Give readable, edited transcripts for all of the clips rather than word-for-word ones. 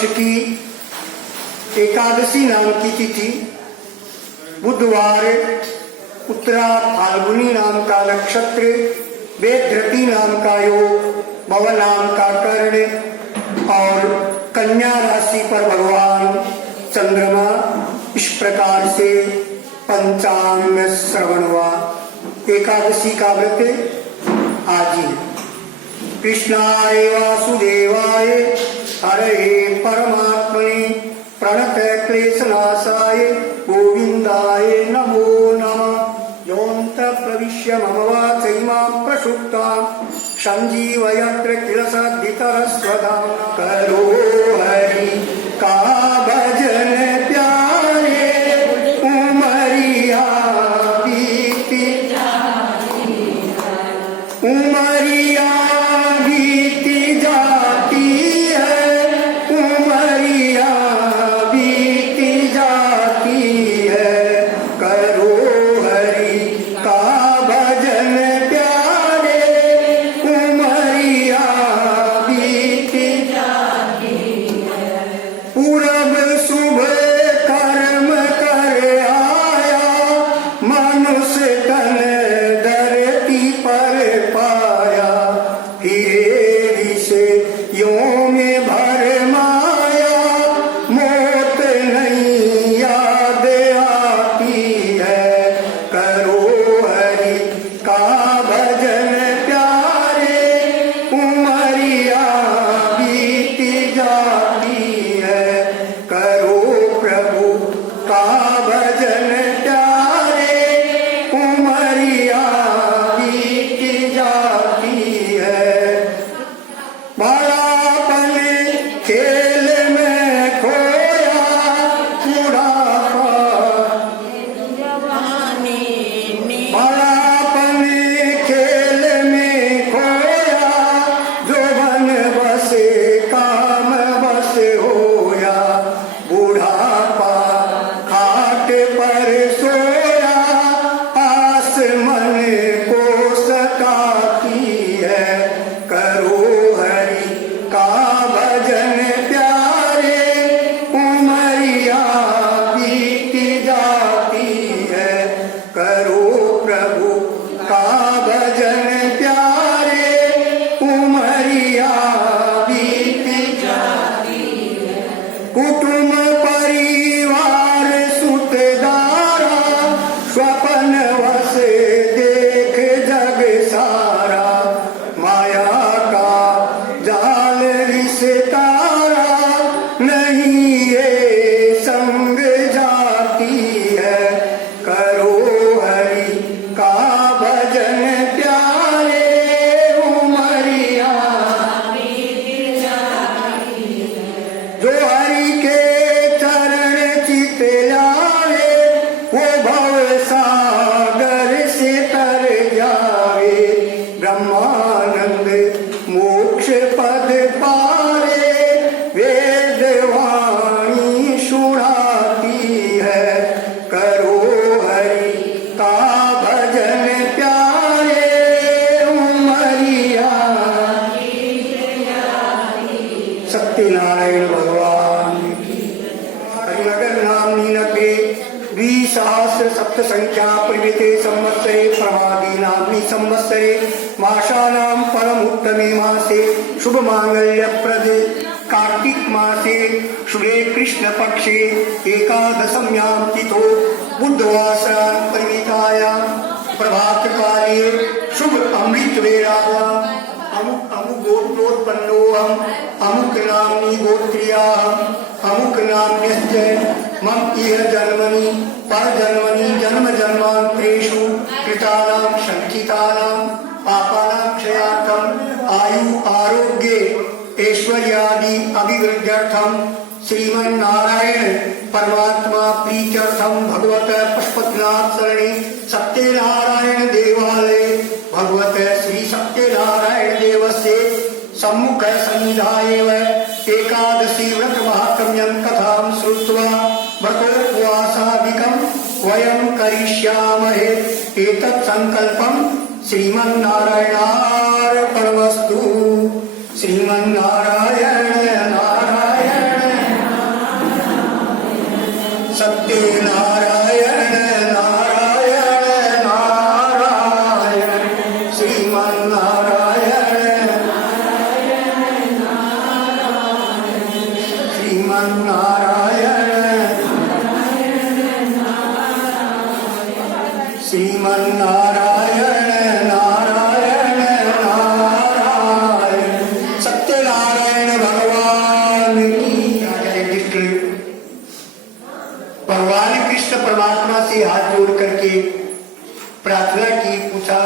पक्ष की एकादशी नाम की तिथि, बुधवार, उत्तरा फाल्गुनी नाम का नक्षत्र, वेदरती नाम का योग, भव नाम का कर्ण और कन्या राशि पर भगवान चंद्रमा। इस प्रकार से पंचांग श्रवण हुआ। एकादशी का व्रत आज ही। कृष्णाय वासुदेवाय हरे परमात्मने प्रणत क्लेशनाशाय गोविंदाय नमो नमः। योऽन्त प्रविश्य मम वाचैमां प्रसुप्तां संजीवयत्र किल सद्भितरस्वधाम्ना। करो हरि का भजन प्यारे उमरिया बीती उमरिया बीती जाती है, उमरिया बीती जाती है। करो हरि का भजन प्यारे उमरिया बीती जाती है। पूरब शुभ कर्म कर आया, मनुष्य तन धरती पर पाया। हीरे विषयों में भर माया, मौत नहीं याद आती है। करो हरि का भजन प्यारे उमरिया बीती जाती है। करो प्रभु का भजन प्यारे उमरिया बीती जाती है। बड़ापन खेल में खोया, बुढ़ापा बड़ापन खेल में खोया, जोबन बसे काम बस होया। बुढ़ापा खाट पर सोया, आस मन को सताती है। करो हरि का भजन प्यारे उमरिया बीती जाती है। करो प्रभु का भजन प्यारे उमरिया बीती जाती है। कुटुंब परिवार सुतदारा, स्वप्न वश देख जग सारा। माया का जाल रिश्तारा, नहीं ये संग जाती है। करो हरि का भजन प्यारे उमरिया बीती जाती है। जो हरि के चरण चित आवे, वो भव सागर से तर जावे। ब्रह्मानंद मोक्ष पद पारे, वेद वाणी सुनाती है। करो हरि का भजन प्यारे उमरिया। सत्यनारायण भगवान की। हरिनगर नाम्नि नगरे द्विसहस्र सप्त संख्या प्रवृते संवत्सरे प्रमादी नाम्नि संवत्सरे मासानां परमुत्तमे मासे शुभ मांगल्य प्रदे कार्तिक मासे शुभे कृष्ण पक्षे एकादशम्यां तिथो बुधवासरां परिमितायां प्रभात काले शुभ अमृत वेलायां अमुक अमुक गोत्रोत्पन्नोऽहम् अमुक नाम्नि गोत्रीयाहम् अमुक नाम्न्यश्च मम इह जन्मनि परजन्मनि जन्म जन्मान्तरेषु कृतानां संचितानां पापानां क्षयार्थम् आयु आरोग्ये ऐश्वर्यादि अभिवृद्ध्यर्थं श्रीमन्नारायण परमात्मा प्रीत्यर्थं भगवत पशुपतिनाथ शरणे सत्यनारायण देवालये भगवत श्री सत्यनारायण देवस्य सम्मुख सन्निधायेव एकादशी व्रत महात्म्यं कथां श्रुत्वा व्रतोपवासादिकं वयं करिष्यामहे। एतत् संकल्पं श्रीमन्नारायणार्पणमस्तु। श्रीमन्नारायण नारायण सत्यनारायण नारायण नारायण श्रीमन्नारायण श्रीमन्नारायण श्रीमन्नारायण नारायण नारायण सत्यनारायण भगवान की भगवान कृष्ण परमात्मा से हाथ जोड़ करके प्रार्थना की, पूछा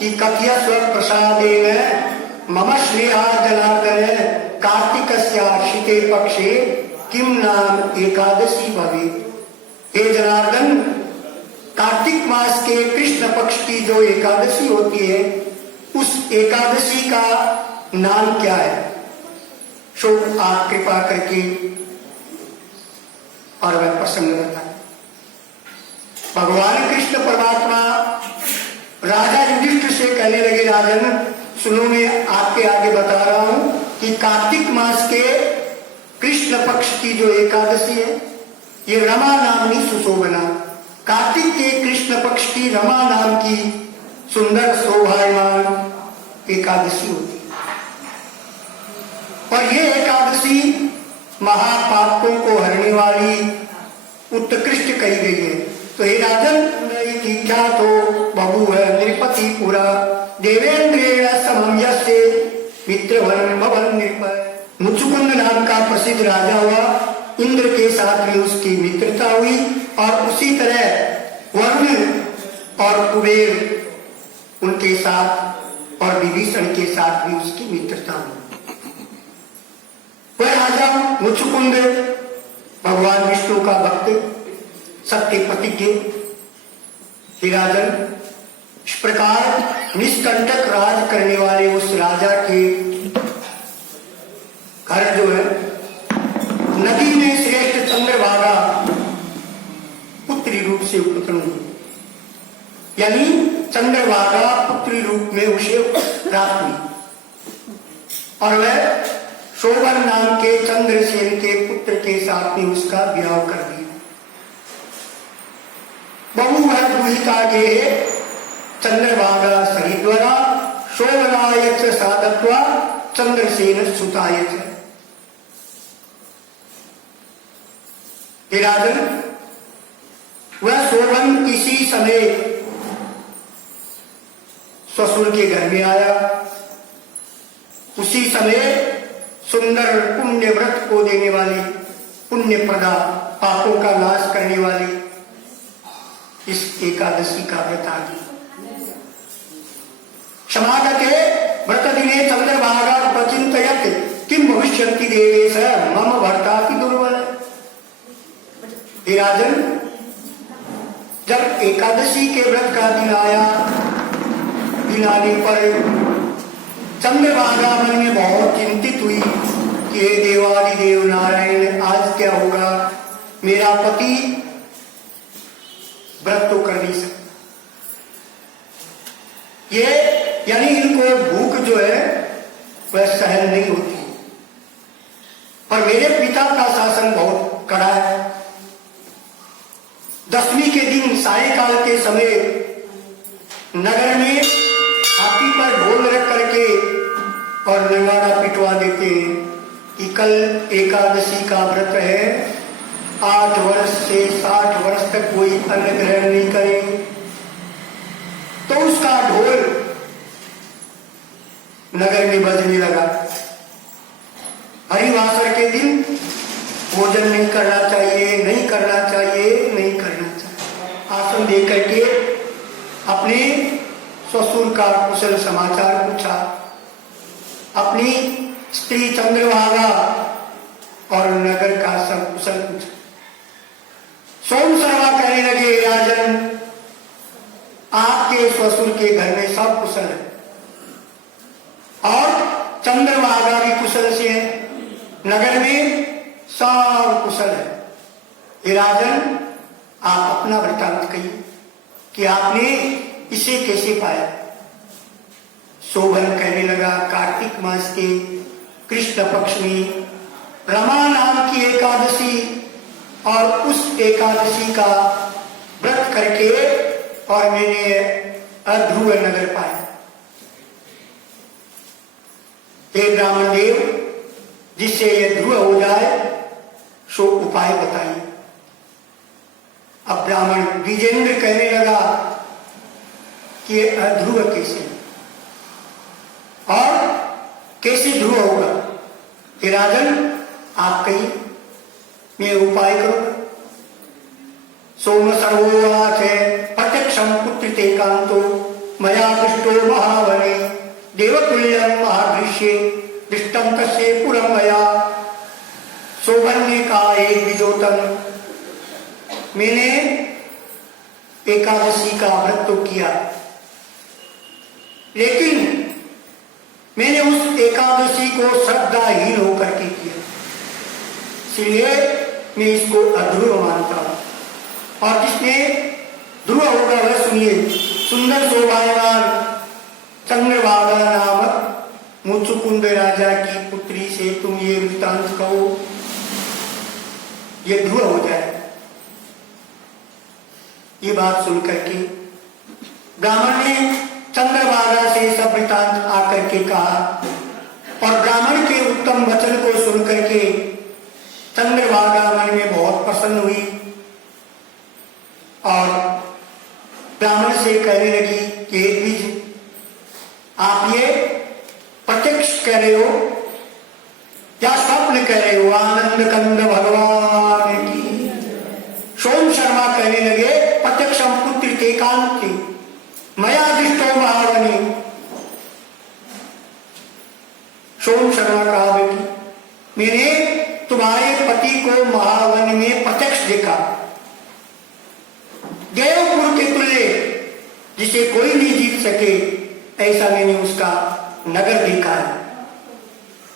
कि कथय स्व प्रसादेन मम स्नेहा जनार्दन कार्तिकस्यार्षिते पक्षे किम नाम एकादशी भवे। हे जनार्दन, कार्तिक मास के कृष्ण पक्ष की जो एकादशी होती है उस एकादशी का नाम क्या है? सो आप कृपा करके और वह प्रसंग बताए। भगवान कृष्ण परमात्मा राजा युधिष्ठिर से कहने लगे, राजन सुनो, मैं आपके आगे बता रहा हूं कि कार्तिक मास के कृष्ण पक्ष की जो एकादशी है ये रमा नामनी सुशोभना, कार्तिक के कृष्ण पक्ष की रमा नाम की सुंदर शोभायमान एकादशी होती है। और ये एकादशी महापापों को हरने वाली उत्कृष्ट कही गई है। तो हे राजन, ख्यात हो बबू है नृपति पुरा देवेंद्रेण समम यस्य मित्रवन भवन नृप। मुचुकुंद नाम का प्रसिद्ध राजा हुआ, इंद्र के साथ भी उसकी मित्रता हुई और उसी तरह वरुण और कुबेर उनके साथ और विभीषण के साथ भी उसकी मित्रता हुई। वह राजा मुचुकुंद भगवान विष्णु का भक्त, सत्य प्रतिज्ञ। हे राजन, इस प्रकार निष्कंटक राज करने वाले उस राजा के घर जो है नदी में श्रेष्ठ चंद्रभागा पुत्री रूप से उत्पन्न हुई, यानी चंद्रभागा पुत्री रूप में उसे प्राप्त हुई और वह शोभन नाम के चंद्रसेन के पुत्र के साथ में उसका विवाह कर दिया। बहु है दुहिता के चंद्रभागा सहिद्वरा शोभनाय च साधत्वा चंद्रसेन सुताय च। हे राजन, वह शोभन किसी समय ससुर के घर में आया। उसी समय सुंदर पुण्य व्रत को देने वाली, पुण्य प्रदा, पापों का नाश करने वाली इस एकादशी का व्रत आ गया। क्षमागते व्रत दिने चंद्रभागा प्रचिंतयत किम भविष्यन्ति देवेश मम भर्तापि दुर्बल। हे राजन, जब एकादशी के व्रत का दिन आया, दिन आने पर चंद्रभागा मन में बहुत चिंतित हुई कि हे देवादिदेव नारायण, आज क्या होगा? मेरा पति व्रत तो कर नहीं सकता, ये यानी इनको भूख जो है वह सहन नहीं होती, और मेरे पिता का शासन बहुत कड़ा है। दशमी के दिन सायंकाल के समय नगर में हाथी पर ढोल रख करके और नगाड़ा पिटवा देते हैं कि कल एकादशी का व्रत है, 8 वर्ष से 60 वर्ष तक कोई अन्न ग्रहण नहीं करे। तो उसका ढोल नगर में बजने लगा। हरिवासर के दिन भोजन नहीं करना चाहिए, नहीं करना चाहिए, नहीं करना चाहिए। आसन दे करके अपने ससुर का कुशल समाचार पूछा, अपनी स्त्री चंद्रभागा और नगर का सब कुशल पूछा। सोम शर्मा कहने लगे, राजन, आपके ससुर के घर में सब कुशल है और चंद्रभागा भी कुशल से है, नगर में सब कुशल है। हे राजन, आप अपना वृत्तांत कहिए कि आपने इसे कैसे पाया। शोभन कहने लगा, कार्तिक मास के कृष्ण पक्ष में रमा नाम की एकादशी और उस एकादशी का व्रत करके और मैंने अध्रुव नगर पाया। हे ब्राह्मण देव, जिससे यह ध्रुव हो जाए सो उपाय बताइए। अब ब्राह्मण विजेंद्र कहने लगा कि ये अध्रुव कैसे और कैसे ध्रुव होगा? हे राजन, आप कहिए, मैं उपाय करूंगा। सोम सर्वोवाच प्रत्यक्षम पुत्र ते कांतो मया दृष्टो महावने देवतुल्यम महादृश्ये दृष्टम तस्य पुरम मया। शोभन ने कहा, एक विदोतम, मैंने एकादशी का व्रत तो किया, लेकिन मैंने उस एकादशी को श्रद्धाहीन होकर के किया, इसलिए मैं इसको अध्रुव मानता हूं। और जिसने ध्रुव होगा वह सुनिए, सुंदर शोभायमान चंद्रभागा नामक मुचुकुंद राजा की पुत्री से तुम ये वृत्तांत कहो, ये ध्रुव हो जाए। ये बात सुनकर के ब्राह्मण ने चंद्रभागा से सब वृत्तांत आकर के कहा, और ब्राह्मण के उत्तम वचन को सुनकर के चंद्रभागा मन में बहुत प्रसन्न हुई और ब्राह्मण से कहने लगी कि द्विज, आप ये प्रत्यक्ष कह रहे हो या स्वप्न कह रहे हो? आनंद कंद भगवान की। सोम शर्मा कहने लगे, प्रत्यक्षम पुत्र ते कांति मया दृष्टो महावने। सोम शर्मा कहा, बेटी, मैंने तुम्हारे पति को महावन में प्रत्यक्ष देखा, देवपुर के तुल्य जिसे कोई नहीं जीत सके, ऐसा मैंने उसका नगर देखा है।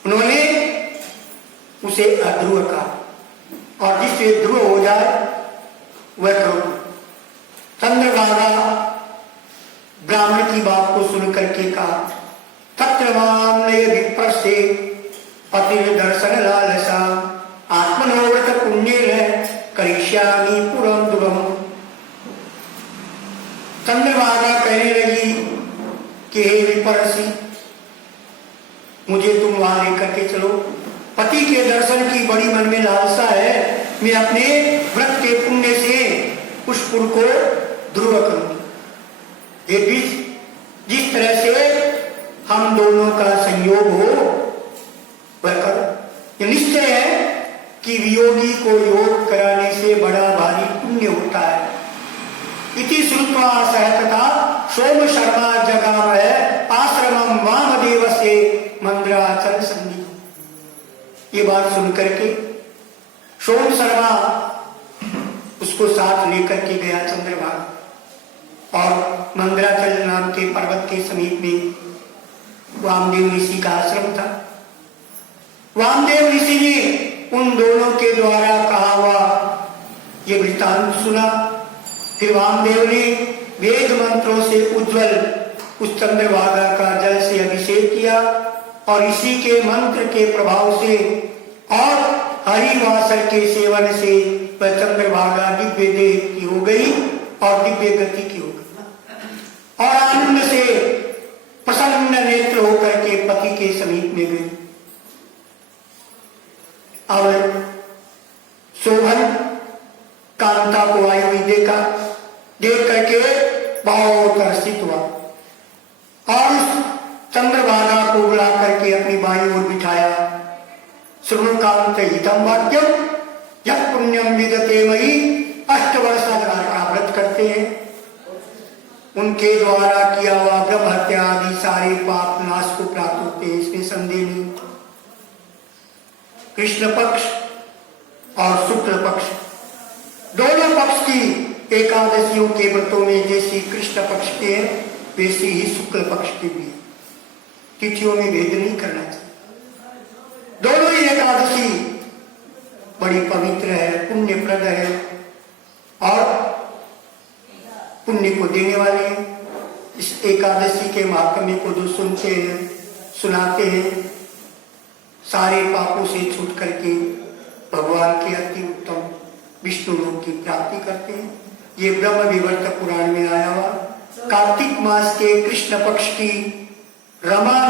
उन्होंने उसे अध्रुव कहा, और जिससे ध्रुव हो जाए वह करो। चंद्रभागा ब्राह्मण की बात को सुनकर के कहा, तत्र मामले विप्रस्ते पति दर्शन लालसा आत्मनोव्रत पुण्येन करिष्यामि पुरं दुरम्। चंद्रभागा कहने लगी कि हे विपरसी, मुझे तुम वहां लेकर के चलो, पति के दर्शन की बड़ी मन में लालसा है, मैं अपने व्रत के पुण्य से उस पुर को ध्रुव करूंगी। ये बीच जिस तरह से हम दोनों का संयोग हो वह करो। निश्चय है कि वियोगी को योग कराने से बड़ा भारी पुण्य होता है। इति श्रुत्वा सहतता सोम शर्मा जगामः आश्रमं वामदेव से मंद्राचल संधि। ये बात सुनकर के सोम शर्मा उसको साथ लेकर के गया चंद्रभागा, और मंद्राचल नाम के पर्वत के समीप में वामदेव ऋषि का आश्रम था। वामदेव ऋषि ने उन दोनों के द्वारा कहा हुआ ये वृत्तांत सुना। फिर वामदेव ने वेद मंत्रों से उज्जवल उस चंद्रभागा का जल से अभिषेक किया, और इसी के मंत्र के प्रभाव से और हरिवासर के सेवन से वह चंद्रभागा दिव्य देह की हो गई और दिव्य गति की हो गई, और आनंद से प्रसन्न नेत्र होकर के पति के समीप में गई। अब शोभन कांता को आई हुई देखा, देख करके बहुत हर्षित हुआ, और उस चंद्रभागा को बुला करके अपनी बाई ओर बिठाया। श्रृणु कांत हितम वाक्यम यत् पुण्यम विदते मयि। 8 वर्ष का व्रत करते हैं, उनके द्वारा किया हुआ ब्रह्म हत्या आदि सारे पाप नाश को प्राप्त होते हैं, इसमें संदेह नहीं। कृष्ण पक्ष और शुक्ल पक्ष दोनों पक्ष की एकादशियों के व्रतों में जैसी कृष्ण पक्ष के हैं वैसी ही शुक्ल पक्ष के भी है। तिथियों में भेद नहीं करना चाहिए। दोनों ही एकादशी बड़ी पवित्र है, पुण्यप्रद है और पुण्य को देने वाले हैं। इस एकादशी के महात्म्य को जो सुनते हैं, सुनाते हैं, सारे पापों से छूट करके भगवान के अति उत्तम विष्णु लोक की प्राप्ति करते हैं। ये ब्रह्म विवर्त पुराण में आया हुआ कार्तिक मास के कृष्ण पक्ष की रमा